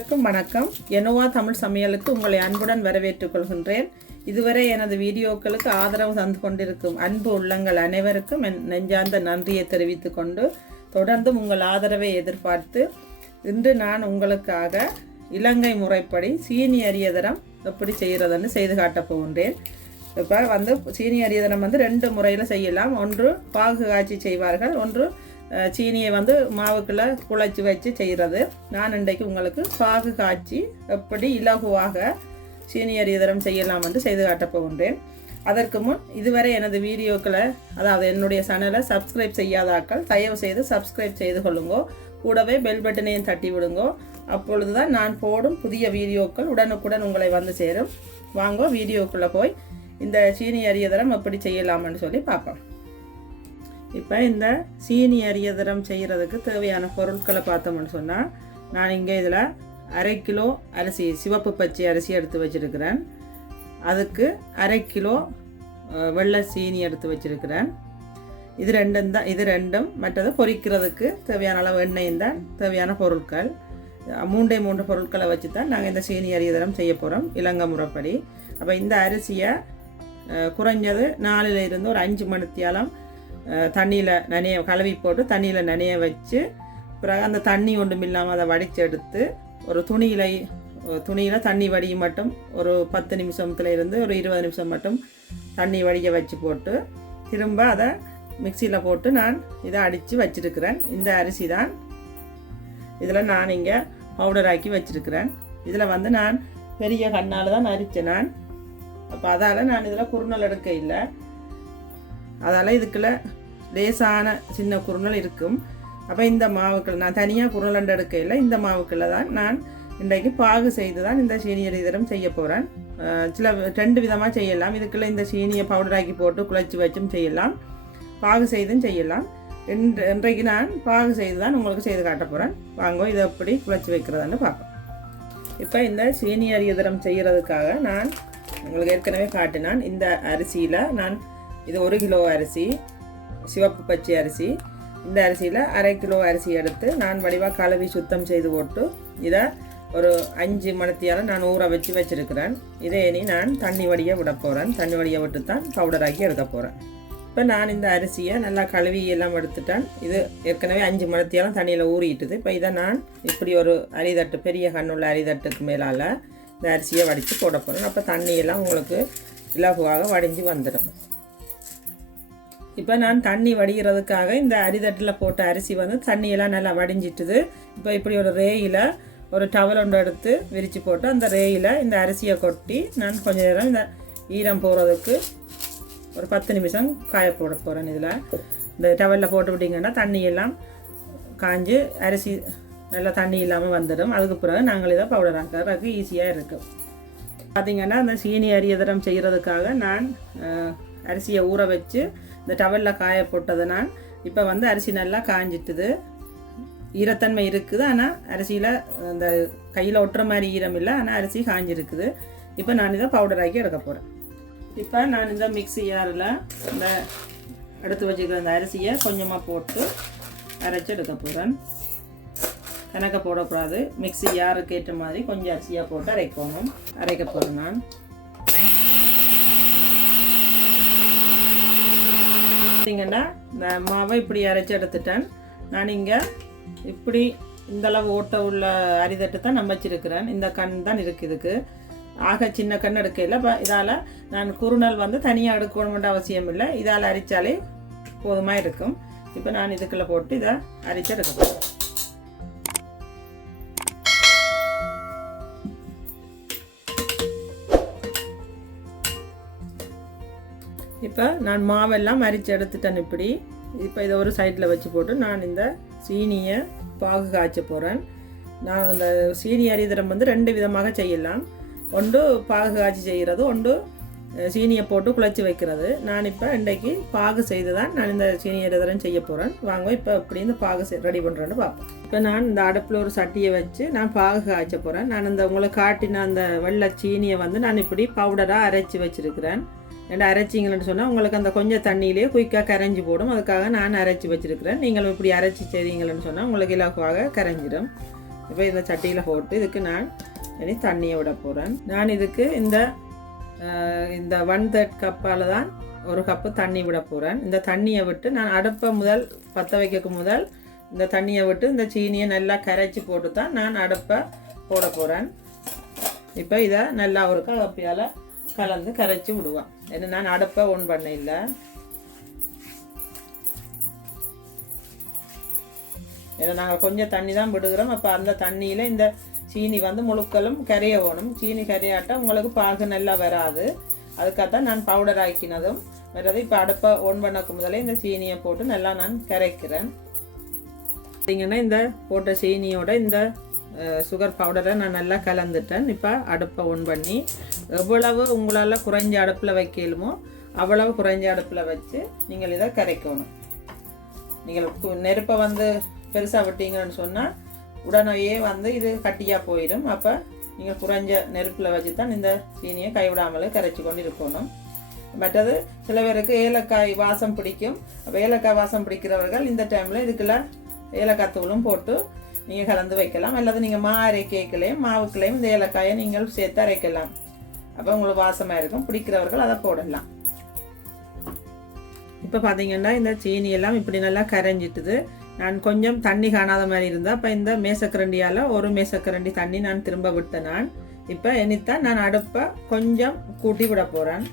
அனைவருக்கும் வணக்கம். எனோவா தமிழ் சமையலுக்கு உங்களை அன்புடன் வரவேற்றுக் கொள்கின்றேன். இதுவரை எனது வீடியோக்களுக்கு ஆதரவு தந்து கொண்டிருக்கும் அன்பு உள்ளங்கள் அனைவருக்கும் என் நெஞ்சார்ந்த நன்றியை தெரிவித்துக் கொண்டு தொடர்ந்தும் உங்கள் ஆதரவை எதிர்பார்த்து இன்று நான் உங்களுக்காக இலங்கை முறைப்படி சீனி அரியதரம் எப்படி செய்கிறதுன்னு செய்து காட்டப் போகின்றேன். இப்போ சீனி அரியதரம் ரெண்டு முறையில் செய்யலாம். ஒன்று பாகு காய்ச்சி செய்வார்கள், ஒன்று சீனியை மாவுக்குள்ளே குழைச்சி வச்சு செய்கிறது. நான் இன்றைக்கு உங்களுக்கு பாகு காய்ச்சி எப்படி இலகுவாக சீனி அரியதரம் செய்யலாம் என்று செய்து காட்டப் போகின்றேன். அதற்கு முன் இதுவரை எனது வீடியோக்களை அதாவது என்னுடைய சேனலை சப்ஸ்கிரைப் செய்யாதாக்கள் தயவு செய்து சப்ஸ்கிரைப் செய்து கொள்ளுங்கோ. கூடவே பெல் பட்டனையும் தட்டி விடுங்கோ. அப்பொழுது தான் நான் போடும் புதிய வீடியோக்கள் உடனுக்குடன் உங்களை வந்து சேரும். வாங்கோ வீடியோக்குள்ளே போய் இந்த சீனி அரியதரம் எப்படி செய்யலாம்னு சொல்லி பார்ப்போம். இப்போ இந்த சீனி அரியதரம் செய்கிறதுக்கு தேவையான பொருட்களை பார்த்தோம்னு சொன்னால், நான் இங்கே இதில் 1/2 கிலோ அரிசி, சிவப்பு பச்சை அரிசி எடுத்து வச்சுருக்கிறேன். அதுக்கு 1/2 கிலோ வெள்ளை சீனி எடுத்து வச்சுருக்கிறேன். இது ரெண்டும் மற்றது பொரிக்கிறதுக்கு தேவையான அளவு எண்ணெயும் தான் தேவையான பொருட்கள். 3 பொருட்களை வச்சு தான் நாங்கள் இந்த சீனி அரியதரம் செய்ய போகிறோம் இலங்கை முறைப்படி. அப்போ இந்த அரிசியை குறைஞ்சது 4 இருந்து ஒரு 5 மணித்தியாலம் தண்ணியில் கழுவி போட்டு தண்ணியில் நனைய வச்சு, பிறகு அந்த தண்ணி ஒன்றும் இல்லாமல் அதை வடித்து எடுத்து ஒரு துணியில் தண்ணி வடிய மட்டும் ஒரு 10 நிமிஷத்துல இருந்து ஒரு 20 நிமிஷம் மட்டும் தண்ணி வடிய வச்சு போட்டு திரும்ப அதை மிக்சியில் போட்டு நான் இதை அடித்து வச்சுருக்கிறேன். இந்த அரிசி தான் இதில் நான் இங்கே பவுடர் ஆக்கி வச்சுருக்கிறேன். இதில் நான் பெரிய கண்ணால் தான் அரித்தேன் நான். அப்போ அதால் நான் இதில் குறுநல் எடுக்க இல்லை. அதால் இதுக்குள்ள லேசான சின்ன குறுநல் இருக்கும். அப்போ இந்த மாவுக்கள் நான் தனியாக குறுநல் எடுக்க இல்லை. இந்த மாவுக்குள்ள தான் நான் இன்றைக்கு பாகு செய்து தான் இந்த சீனி அரியதரம் செய்ய போகிறேன். சில 2 விதமாக செய்யலாம். இதுக்குள்ளே இந்த சீனியை பவுடராக்கி போட்டு குழைச்சி வச்சும் செய்யலாம், பாகு செய்தும் செய்யலாம். இன்றைக்கு நான் பாகு செய்து தான் உங்களுக்கு செய்து காட்ட போகிறேன். வாங்க இதை எப்படி குழைச்சி வைக்கிறதான்னு பார்ப்போம். இப்போ இந்த சீனி அரியதரம் செய்கிறதுக்காக நான் உங்களுக்கு ஏற்கனவே காட்டினான். இந்த அரிசியில் நான் இது 1 கிலோ அரிசி, சிவப்பு பச்சை அரிசி. இந்த அரிசியில் 1/2 கிலோ அரிசி எடுத்து நான் வடிவாக கழுவி சுத்தம் செய்து போட்டு இதை ஒரு 5 மணித்தியால் நான் ஊற வச்சு வச்சுருக்கிறேன். இதை இனி நான் தண்ணி வடிய விட போகிறேன். தண்ணி வடிய விட்டு தான் பவுடராக்கி எடுக்க போகிறேன். இப்போ நான் இந்த அரிசியை நல்லா கழுவி எல்லாம் எடுத்துட்டேன். இது ஏற்கனவே 5 மணித்தியாலும் தண்ணியில் ஊறிட்டுது. இப்போ இதை நான் இப்படி ஒரு அரிதட்டு, பெரிய கண்ணுள்ள அரிதட்டுக்கு மேலால் இந்த அரிசியை வடித்து போட போகிறேன். அப்போ தண்ணியெல்லாம் உங்களுக்கு இலகுவாக வடிஞ்சு வந்துடும். இப்போ நான் தண்ணி வடிகிறதுக்காக இந்த அரிதட்டில் போட்ட அரிசி தண்ணியெல்லாம் நல்லா வடிஞ்சிட்டுது. இப்போ இப்படி ஒரு ரேயில் ஒரு டவல் ஒன்று எடுத்து விரித்து போட்டு அந்த ரேயில் இந்த அரிசியை கொட்டி நான் கொஞ்சம் நேரம் இந்த ஈரம் போகிறதுக்கு ஒரு 10 நிமிஷம் காய போட போகிறேன். இதில் இந்த டவலில் போட்டு விட்டிங்கன்னா தண்ணியெல்லாம் காஞ்சு அரிசி நல்லா தண்ணி இல்லாமல் வந்துடும். அதுக்கு பிறகு நாங்கள் இதை பவுடர் ஆக்கிறதுக்கு ஈஸியாக இருக்கும். பார்த்திங்கன்னா அந்த சீனி அரியதரம் செய்கிறதுக்காக நான் அரிசியை ஊற வச்சு இந்த டவலில் காய போட்டது. நான் இப்போ அரிசி நல்லா காஞ்சிட்டுது. ஈரத்தன்மை இருக்குது, ஆனால் அரிசியில் அந்த கையில் ஒட்டுற மாதிரி ஈரம் இல்லை, ஆனால் அரிசி காஞ்சிருக்குது. இப்போ நான் இதை பவுடராக்கி எடுக்க போகிறேன். இப்போ நான் இந்த மிக்ஸி ஜாரில் இந்த எடுத்து வச்சுக்கிற அந்த அரிசியை கொஞ்சமாக போட்டு அரைச்சி எடுக்க போகிறேன். கணக்க போடக்கூடாது. மிக்ஸி ஜாருக்கு ஏற்ற மாதிரி கொஞ்சம் அரிசியாக போட்டு அரைக்க போகிறேன். நான் பார்த்தீங்கன்னா இந்த மாவை இப்படி அரைச்சி எடுத்துட்டேன். நான் இங்கே இப்படி இந்தளவு ஓட்ட உள்ள அரிதட்டு தான் நான் வச்சிருக்கிறேன். இந்த கண் தான் இருக்குது. இதுக்கு ஆக சின்ன கண் எடுக்கல. இப்போ இதால் நான் குறுநல் தனியாக எடுக்கணும்ன்ற அவசியம் இல்லை. இதால் அரித்தாலே போதுமாக இருக்கும். இப்போ நான் இதுக்குள்ளே போட்டு இதை அரிச்சு எடுக்க போகிறேன். இப்போ நான் மாவெல்லாம் அரிச்சு எடுத்துட்டேன். இப்போ இதை ஒரு சைடில் வச்சு போட்டு நான் இந்த சீனியை பாகு காய்ச்ச போகிறேன். நான் இந்த சீனி அரியதரம் 2 விதமாக செய்யலாம். ஒன்று பாகு காய்ச்சி செய்கிறது, ஒன்று சீனியை போட்டு குழைச்சி வைக்கிறது. நான் இப்போ இன்றைக்கு பாகு செய்து தான் நான் இந்த சீனி அரியதரம் செய்ய போகிறேன். வாங்க இப்போ எப்படி இந்த பாகு ரெடி பண்ணுறேன்னு பார்ப்போம். இப்போ நான் இந்த அடுப்பில் ஒரு சட்டியை வச்சு நான் பாகு காய்ச்ச போகிறேன். நான் இந்த உங்களுக்கு காட்டின அந்த வெள்ளை சீனியை நான் இப்படி பவுடராக அரைச்சி வச்சுருக்கிறேன். ஏன்னா அரைச்சிங்கன்னு சொன்னால் உங்களுக்கு அந்த கொஞ்சம் தண்ணியிலே குயிக்காக கரைஞ்சி போடும். அதுக்காக நான் அரைச்சி வச்சுருக்கிறேன். நீங்களும் இப்படி அரைச்சி செய்தீங்கன்னு சொன்னால் உங்களுக்கு இலகுவாக கரைஞ்சிடும். இப்போ இந்த சட்டியில் போட்டு இதுக்கு நான் இனி தண்ணியை விட போகிறேன். நான் இதுக்கு இந்த 1/3 கப்பால் தான் 1 கப்பு தண்ணி விட போகிறேன். இந்த தண்ணியை விட்டு நான் அடுப்பை முதல் பற்ற வைக்க முதல் இந்த தண்ணியை விட்டு இந்த சீனியை நல்லா கரைச்சி போட்டு தான் நான் அடுப்பை போட போகிறேன். இப்போ இதை நல்லா ஒரு கப்பியால் கலந்து கரைச்சி விடுவேன். ஏன்னா நான் அடுப்பை ஒன் பண்ண இல்லை. ஏன்னா நாங்கள் கொஞ்சம் தண்ணி தான் விடுகிறோம். அப்போ அந்த தண்ணியில் இந்த சீனி வந்து முழுக்களும் கரைய வேணும். சீனி கரையாட்டால் உங்களுக்கு பாகு நல்லா வராது. அதுக்காகத்தான் நான் பவுடர் ஆக்கினதும் வர்றது. இப்போ அடுப்பை ஒன் பண்ணக்கு முதலே இந்த சீனியை போட்டு நல்லா நான் கரைக்கிறேன். பார்த்தீங்கன்னா இந்த போட்ட சீனியோட இந்த சுகர் பவுடரை நான் நல்லா கலந்துட்டேன். இப்போ அடுப்பை ஒன் பண்ணி எவ்வளவு உங்களால் குறைஞ்ச அடுப்பில் வைக்கலுமோ அவ்வளவு குறைஞ்ச அடுப்பில் வச்சு நீங்கள் இதை கரைக்கணும். நீங்கள் நெருப்பை வந்து பெருசாக விட்டீங்கன்னு சொன்னால் உடனேயே வந்து இது கட்டியாக போயிடும். அப்போ நீங்கள் குறைஞ்ச நெருப்பில் வச்சு தான் இந்த சீனியை கைவிடாமலே கரைச்சி கொண்டு இருக்கணும். மற்றது சில பேருக்கு ஏலக்காய் வாசம் பிடிக்கும். அப்போ ஏலக்காய் வாசம் பிடிக்கிறவர்கள் இந்த டைமில் இதுக்குள்ள ஏலக்காய் தூளும் போட்டு நீங்கள் கலந்து வைக்கலாம். அல்லது நீங்கள் அரைக்கலையும் மாவுக்குலையும் இந்த ஏலக்காயை நீங்கள் சேர்த்து அரைக்கலாம். அப்போ உங்களுக்கு வாசமாக இருக்கும். பிடிக்கிறவர்கள் அதை போடலாம். இப்போ பார்த்தீங்கன்னா இந்த சீனி எல்லாம் இப்படி நல்லா கரைஞ்சிட்டுது. நான் கொஞ்சம் தண்ணி காணாத மாதிரி இருந்தால் அப்போ இந்த மேசக்கரண்டியால் ஒரு மேசக்கரண்டி தண்ணி நான் திரும்ப விட்டேன். நான் இப்போ இனித்தான் நான் அடுப்பை கொஞ்சம் கூட்டி விட போகிறேன்.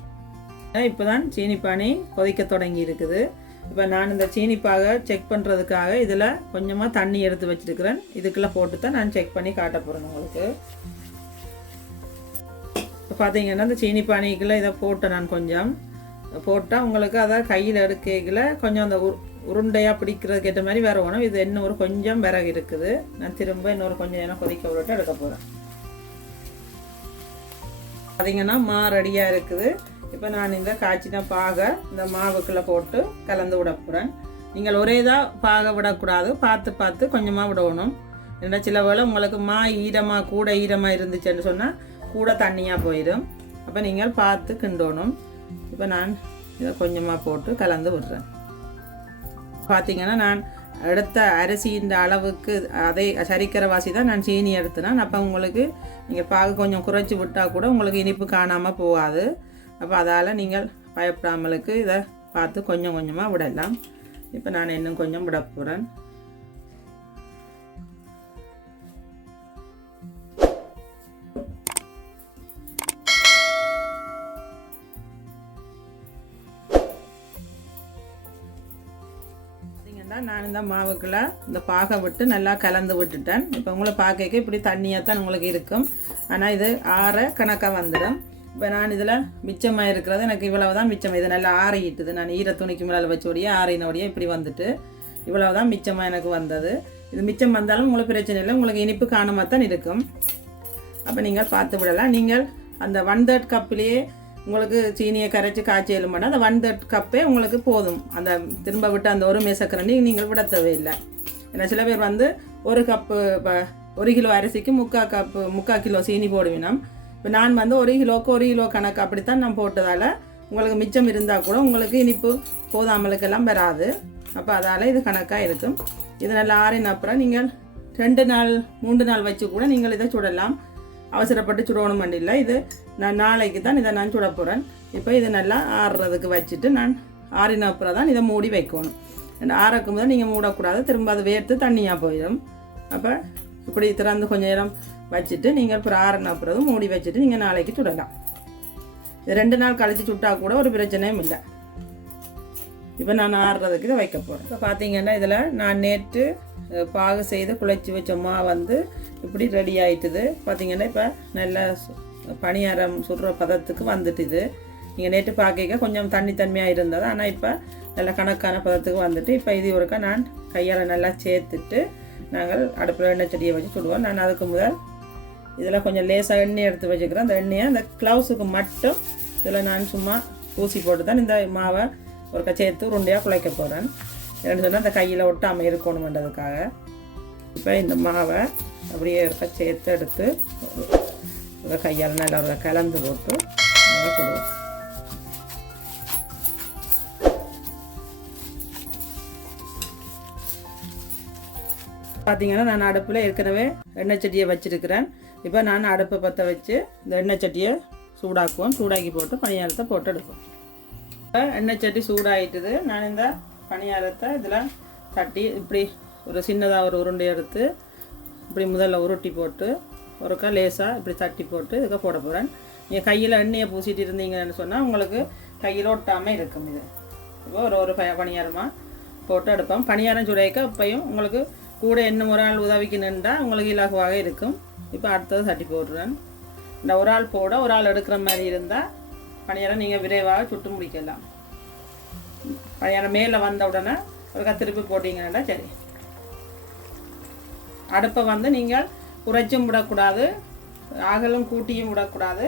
இப்போ தான் சீனிப்பானி கொதிக்க தொடங்கி இருக்குது. இப்போ நான் இந்த சீனிப்பாக செக் பண்ணுறதுக்காக இதில் கொஞ்சமாக தண்ணி எடுத்து வச்சுருக்கிறேன். இதுக்குள்ளே போட்டு தான் நான் செக் பண்ணி காட்ட போகிறேன் உங்களுக்கு. இப்போ பார்த்தீங்கன்னா இந்த சீனிப்பானிக்குள்ளே இதை போட்டேன். நான் கொஞ்சம் போட்டால் உங்களுக்கு அதை கையில் எடுக்கல கொஞ்சம் அந்த உருண்டையாக பிடிக்கிறதுக்கு ஏற்ற மாதிரி வரணும். இது இன்னொரு கொஞ்சம் விறகு இருக்குது. நான் திரும்ப இன்னொரு கொஞ்சம் நேரம் கொதிக்க விட்டு எடுக்க போகிறேன். பார்த்தீங்கன்னா மா ரெடியாக இருக்குது. இப்போ நான் இந்த காய்ச்சின பாகை இந்த மாவுக்குள்ளே போட்டு கலந்து விட போகிறேன். நீங்கள் ஒரே தான் பாகை விடக்கூடாது. பார்த்து பார்த்து கொஞ்சமாக விடணும். ஏன்னா சில வேளை உங்களுக்கு மா கூட ஈரமாக இருந்துச்சுன்னு சொன்னால் கூட தண்ணியாக போயிடும். அப்போ நீங்கள் பார்த்து கிண்டணும். இப்போ நான் இதை கொஞ்சமாக போட்டு கலந்து விடுறேன். பார்த்தீங்கன்னா நான் எடுத்த அரிசியின் அளவுக்கு அதை சரிக்கிற வாசி தான் நான் சீனி எடுத்தேன். அப்போ உங்களுக்கு நீங்கள் பாகு கொஞ்சம் குறைச்சி விட்டால் கூட உங்களுக்கு இனிப்பு காணாமல் போகாது. அப்போ அதால் நீங்கள் பயப்படாமலுக்கு இதை பார்த்து கொஞ்சம் கொஞ்சமாக விடலாம். இப்போ நான் இன்னும் கொஞ்சம் விட போகிறேன். நான் இந்த மாவுக்குள்ள இந்த பாகை விட்டு நல்லா கலந்து விட்டுட்டேன். இப்போ உங்களை பார்க்க இப்படி தண்ணியாக தான் உங்களுக்கு இருக்கும். ஆனால் இது ஆற கணக்காக வந்துடும். இப்போ நான் இதில் மிச்சமாக இருக்கிறது எனக்கு இவ்வளவு தான் மிச்சம். இது நல்லா ஆறிட்டுது. நான் ஈர துணிக்கு மேலே வச்சோடையே ஆறினோடையே இப்படி வந்துட்டு இவ்வளவு தான் மிச்சமாக எனக்கு வந்தது. இது மிச்சம் வந்தாலும் உங்களுக்கு பிரச்சனை இல்லை. உங்களுக்கு இனிப்பு காணாமல் தான் இருக்கும். அப்போ நீங்கள் பார்த்து விடலாம். நீங்கள் அந்த 1/3 கப்பிலேயே உங்களுக்கு சீனியை கரைச்சி காய்ச்சி எழுமாட்டா அந்த 1/3 கப்பே உங்களுக்கு போதும். அந்த திரும்ப விட்டு அந்த ஒரு மேசக்கரண்டி நீங்கள் விட தேவையில்லை. ஏன்னா சில பேர் வந்து 1 கப்பு இப்போ 1 கிலோ அரிசிக்கு 3/4 கிலோ சீனி போடுவினோம். இப்போ நான் வந்து 1 கிலோவுக்கு 1 கிலோ கணக்கு அப்படித்தான் நான் போட்டதால் உங்களுக்கு மிச்சம் இருந்தால் கூட உங்களுக்கு இனிப்பு போதாமலுக்கெல்லாம் வராது. அப்போ அதால் இது கணக்காக இருக்கும். இது நல்லா ஆறின அப்புறம் நீங்கள் 2 நாள் 3 நாள் வச்சு கூட நீங்கள் இதை சுடலாம். அவசரப்பட்டு சுடணும் இல்லை. இது நான் நாளைக்கு தான் இதை நான் சுட போகிறேன். இப்போ இதை நல்லா ஆறுறதுக்கு வச்சுட்டு நான் ஆறின அப்புறம் தான் இதை மூடி வைக்கணும். ஆறக்கும் போது நீங்கள் மூடக்கூடாது. திரும்ப அது வேர்த்து தண்ணியாக போயிடும். அப்போ இப்படி திறந்து கொஞ்சம் நேரம் வச்சுட்டு நீங்கள் அப்புறம் ஆறின அப்புறம் மூடி வச்சுட்டு நீங்கள் நாளைக்கு சுடலாம். இது 2 நாள் கழித்து சுட்டால் கூட ஒரு பிரச்சனையும் இல்லை. இப்போ நான் ஆறுறதுக்கு இதை வைக்க போகிறேன். இப்போ பார்த்தீங்கன்னா இதில் நான் நேற்று பாகு செய்து குழைச்சி வச்ச மா வந்து இப்படி ரெடி ஆகிட்டுது. பார்த்தீங்கன்னா இப்போ நல்ல பணியாரம் சுடுற பதத்துக்கு வந்துட்டுது. நீங்கள் நேற்று பார்க்க கொஞ்சம் தண்ணியாக இருந்தது. ஆனால் இப்போ நல்ல கணக்கான பதத்துக்கு வந்துட்டு இப்போ இது ஒருக்கா நான் கையால் நல்லா சேர்த்துட்டு நாங்கள் அடுப்பில் எண்ணெய் செடியை வச்சு சுடுவோம். நான் அதுக்கு முதல் இதில் கொஞ்சம் லேசாக எண்ணெய் எடுத்து வச்சுக்கிறேன். அந்த எண்ணெயை அந்த க்ளவுஸுக்கு மட்டும் இதில் நான் சும்மா ஊசி போட்டு தான் இந்த மாவை ஒருக்கா சேர்த்து உருண்டையாக குழைக்க போகிறேன். என்னென்னு சொன்னால் அந்த கையில் ஒட்டாமல் இருக்கணுமென்றதுக்காக. இப்போ இந்த மாவை அப்படியே இருக்க சேர்த்து எடுத்து கையால் நல்லா ஒரு கலந்து போட்டு நாங்கள் சுடுவோம். பார்த்தீங்கன்னா நான் அடுப்பில் ஏற்கனவே எண்ணெய் சட்டியை வச்சுருக்கிறேன். இப்போ நான் அடுப்பை பற்ற வச்சு இந்த எண்ணெய் சட்டியை சூடாக்குவோம். சூடாக்கி போட்டு பணியாரத்தை போட்டு எடுப்போம். இப்போ எண்ணெய் சட்டி சூடாகிட்டுது. நான் இந்த பணியாரத்தை இதில் தட்டி இப்படி ஒரு சின்னதாக ஒரு உருண்டை எடுத்து இப்படி முதல்ல உருட்டி போட்டு ஒருக்கா லேசாக இப்படி தட்டி போட்டு இதுக்கு போட போகிறேன். நீங்கள் கையில் எண்ணெயை பூசிட்டு இருந்தீங்கன்னு சொன்னால் உங்களுக்கு கையில் ஒட்டாமல் இருக்கும். இது இப்போ ஒரு பணியாரமாக போட்டு எடுப்போம். பணியாரம் சுடைக்க அப்பையும் உங்களுக்கு கூட இன்னும் ஒரு ஆள் உதவிக்கு நின்றால் உங்களுக்கு இலகுவாக இருக்கும். இப்போ அடுத்தது தட்டி போடுறேன். இந்த ஒரு ஆள் போட ஒரு ஆள் எடுக்கிற மாதிரி இருந்தால் பணியாரம் நீங்கள் விரைவாக சுட்டு முடிக்கலாம். பணியாரம் மேலே வந்த உடனே ஒரு திருப்பி போட்டிங்கன்னா சரி. அடுப்பை வந்து நீங்கள் குறைச்சும் விடக்கூடாது, அகலும் கூட்டியும் விடக்கூடாது.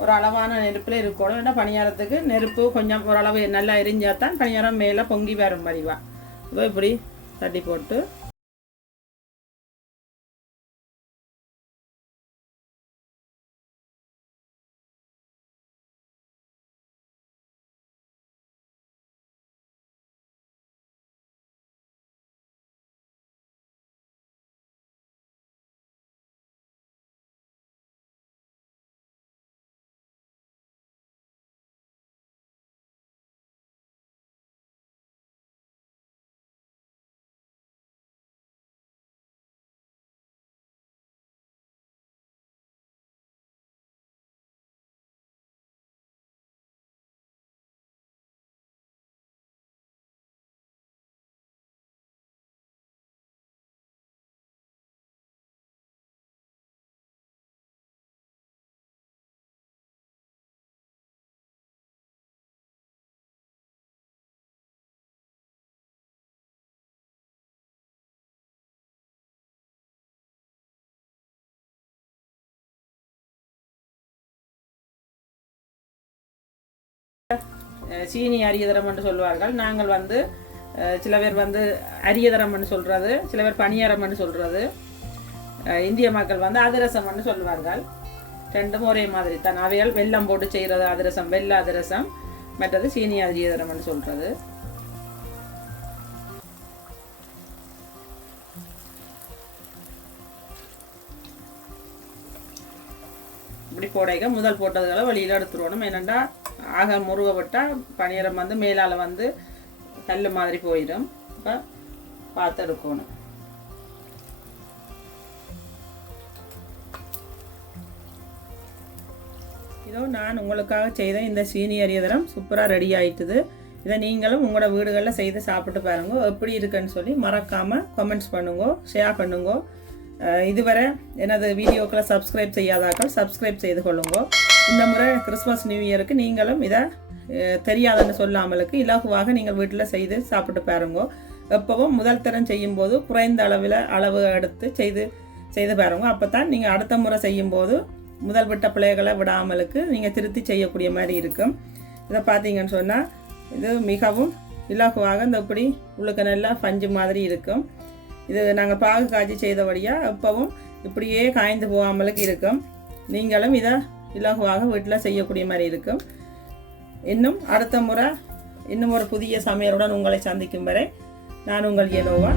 ஒரு அளவான நெருப்பில் இருக்கணும். ஏன்னா பணியாரத்துக்கு நெருப்பு கொஞ்சம் ஓரளவு நல்லா எரிஞ்சால் தான் பணியாரம் மேலே பொங்கி வரும் வடிவா. இப்போ இப்படி தட்டி போட்டு சீனி அரியதரம் என்று சொல்வார்கள். நாங்கள் வந்து சில பேர் வந்து அரியதரம் என்று சொல்கிறது, சில பேர் பணியாரம் என்று சொல்கிறது. இந்திய மக்கள் வந்து அதிரசம் என்று சொல்வார்கள். ரெண்டும் ஒரே மாதிரி தான். அவைகள் வெல்லம் போட்டு செய்கிறது அதிரசம், வெள்ள அதிரசம். மற்றது சீனி அரியதரம் என்று சொல்கிறது. இப்படி போடைக்க முதல் போட்டதுகளை வெளியில் எடுத்துருவோம். என்னென்னா ஆக முருக விட்டால் பணியாரம் வந்து மேலால் வந்து கல் மாதிரி போயிடும். இப்போ பார்த்து எடுக்கணும். இதோ நான் உங்களுக்காக செய்த இந்த சீனி அரியதரம் சூப்பராக ரெடி ஆகிட்டுது. இதை நீங்களும் உங்களோட வீடுகளில் செய்து சாப்பிட்டு பாருங்க. எப்படி இருக்குன்னு சொல்லி மறக்காமல் கமெண்ட்ஸ் பண்ணுங்க, ஷேர் பண்ணுங்க. இதுவரை எனது வீடியோக்களை சப்ஸ்கிரைப் செய்யாதாக்கள் சப்ஸ்கிரைப் செய்து கொள்ளுங்க. இந்த முறை கிறிஸ்மஸ் நியூ இயருக்கு நீங்களும் இதை தெரியாதுன்னு சொல்லாமலுக்கு இலகுவாக நீங்கள் வீட்டில் செய்து சாப்பிட்டு பாருங்க. எப்பவும் முதல் தரம் செய்யும்போது குறைந்த அளவு எடுத்து செய்து பாருங்க. அப்போ தான் நீங்கள் அடுத்த முறை செய்யும்போது முதல் விட்ட பிள்ளைகளை விடாமலுக்கு நீங்கள் திருத்தி செய்யக்கூடிய மாதிரி இருக்கும். இதை பார்த்தீங்கன்னு சொன்னால் இது மிகவும் இலகுவாக இந்த இப்படி உள்ளுக்கு நல்லா பஞ்சு மாதிரி இருக்கும். இது நாங்கள் பாகு காய்ச்சி செய்தபடியாக எப்பவும் இப்படியே காய்ந்து போகாமலுக்கு இருக்கும். நீங்களும் இதை இலகுவாக வீட்டில் செய்யக்கூடிய மாதிரி இருக்கும். இன்னும் அடுத்த முறை இன்னும் ஒரு புதிய சமையலுடன் உங்களை சந்திக்கும் வரை நான் உங்கள் ஏனோவா.